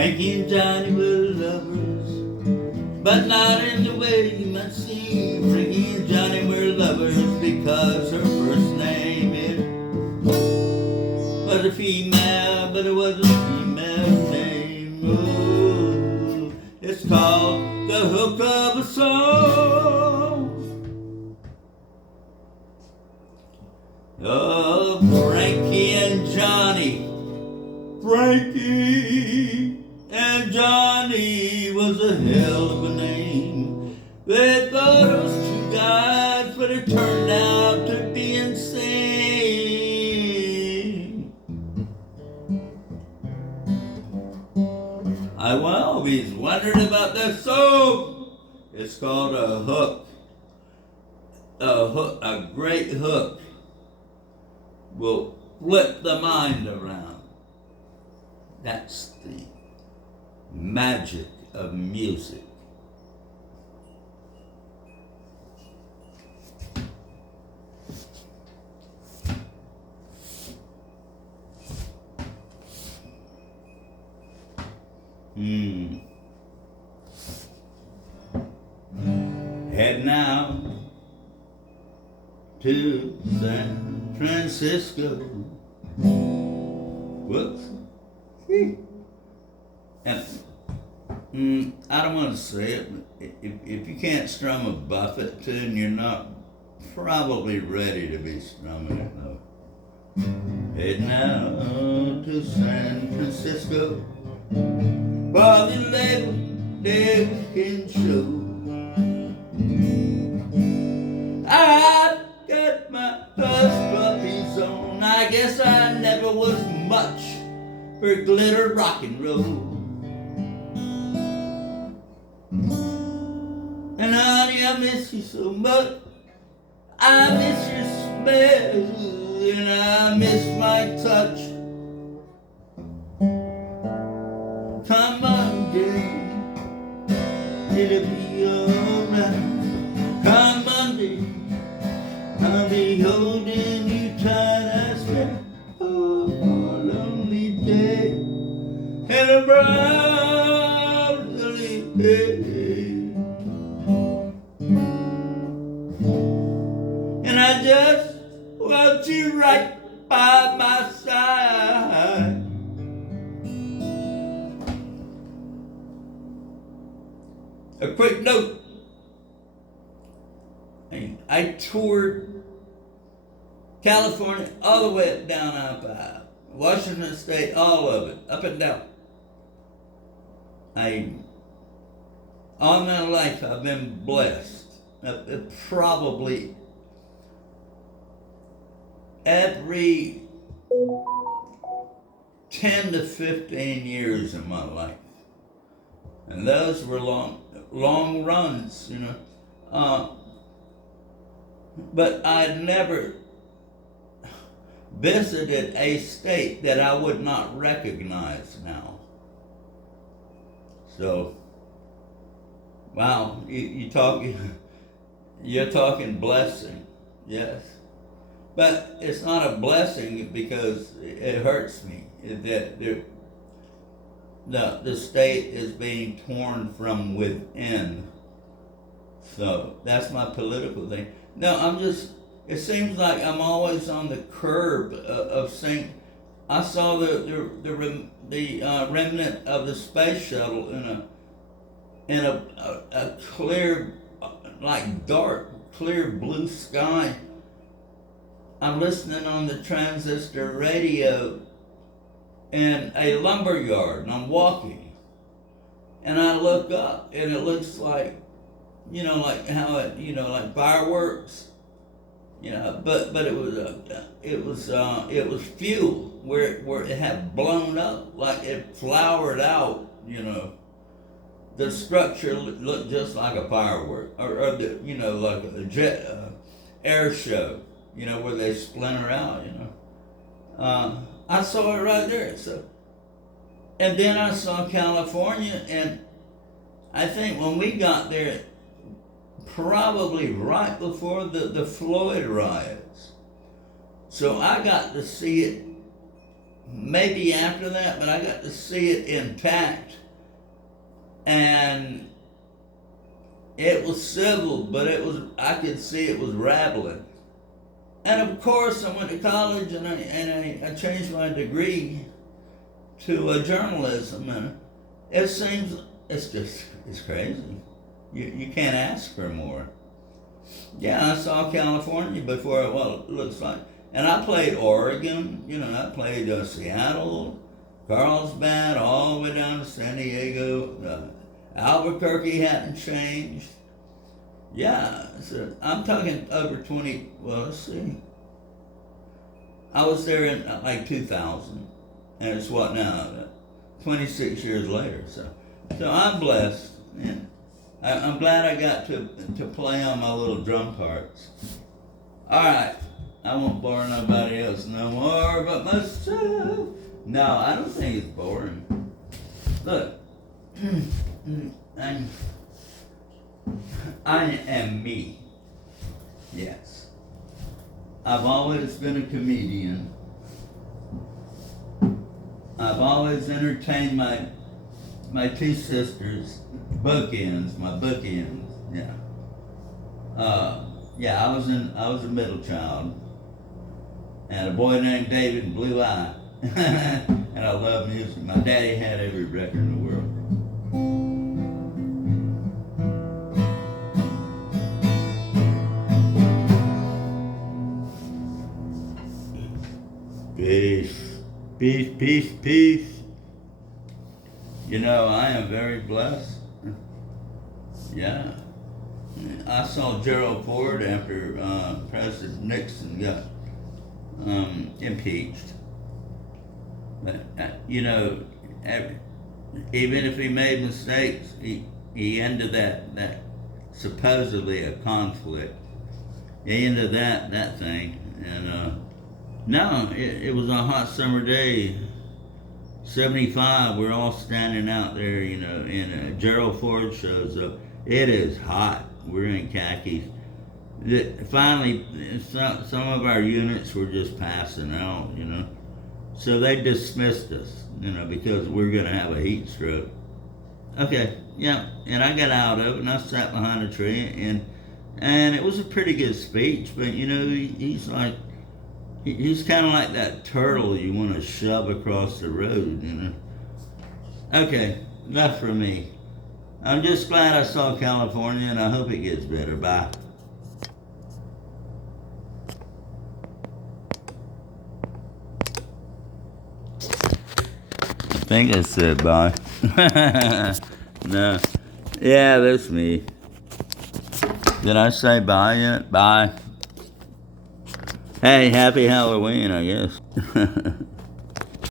Frankie and Johnny were lovers, but not in the way you might seem. Frankie and Johnny were lovers because her first name it was a female, but it was a female name. Oh, it's called The Hook of a Song. Oh, Frankie and Johnny. Frankie and Johnny was a hell of a name. They thought it was two guys, but it turned out to be insane. I always wondered about that song. It's called a hook. A hook, a great hook will flip the mind around. That's the magic of music. Head now to San Francisco. Whoops. And I don't want to say it, but if you can't strum a Buffett tune, you're not probably ready to be strumming it though. Head now to San Francisco, while the label can show. I've got my hush puppies on. I guess I never was much for glitter rock and roll. And honey, I miss you so much. I miss your smell, and I miss my touch. Come Monday, it'll be alright. Come Monday, I'll be holding you tight. I swear, oh, for a lonely day and a brown lily day. And I just want you right by my side. A quick note. I toured California all the way up down I-5, Washington State, all of it, up and down. All my life I've been blessed. Probably every 10 to 15 years of my life. And those were long runs, you know. But I'd never visited a state that I would not recognize now. So, wow, you're talking blessing, yes. But it's not a blessing because it hurts me that the state is being torn from within. So that's my political thing. No, it seems like I'm always on the curb of saying, I saw the remnant of the space shuttle in a clear, like dark, clear blue sky. I'm listening on the transistor radio in a lumber yard, and I'm walking, and I look up, and it looks like, you know, like how it, you know, like fireworks, you know, but it was fuel where it had blown up, like it flowered out, you know. The structure looked just like a firework, or the, you know, like a jet air show, you know, where they splinter out, you know. I saw it right there. So, and then I saw California, and I think when we got there, probably right before the Floyd riots. So I got to see it maybe after that, but I got to see it intact. And it was civil, but I could see it was rattling. And of course, I went to college and I changed my degree to journalism, and it seems it's crazy. You can't ask for more. Yeah, I saw California before it looks like, and I played Oregon. I played Seattle, Carlsbad, all the way down to San Diego. Albuquerque hadn't changed. Yeah, so I'm talking over 20. Well, let's see. I was there in like 2000, and it's what now? 26 years later. So I'm blessed. Yeah. I'm glad I got to play on my little drum parts. All right, I won't bore nobody else no more but myself. No, I don't think it's boring. Look, I am me. Yes. I've always been a comedian. I've always entertained my two sisters, my bookends. Yeah. Yeah, I was a middle child, and a boy named David Blue Eye, and I love music. My daddy had every record in the world. Peace, peace, peace. I am very blessed. Yeah. I saw Gerald Ford after President Nixon got impeached. But, even if he made mistakes, he ended that supposedly a conflict. He ended that thing. And no, it was a hot summer day. 75, we're all standing out there, and Gerald Ford shows up. It is hot. We're in khakis. Finally, some of our units were just passing out, So they dismissed us, because we're going to have a heat stroke. Okay, yeah, and I got out of it, and I sat behind a tree, and it was a pretty good speech, but, he's like, he's kind of like that turtle you want to shove across the road, Okay, enough for me. I'm just glad I saw California, and I hope it gets better. Bye. I think I said bye. No. Yeah, that's me. Did I say bye yet? Bye. Hey, happy Halloween, I guess.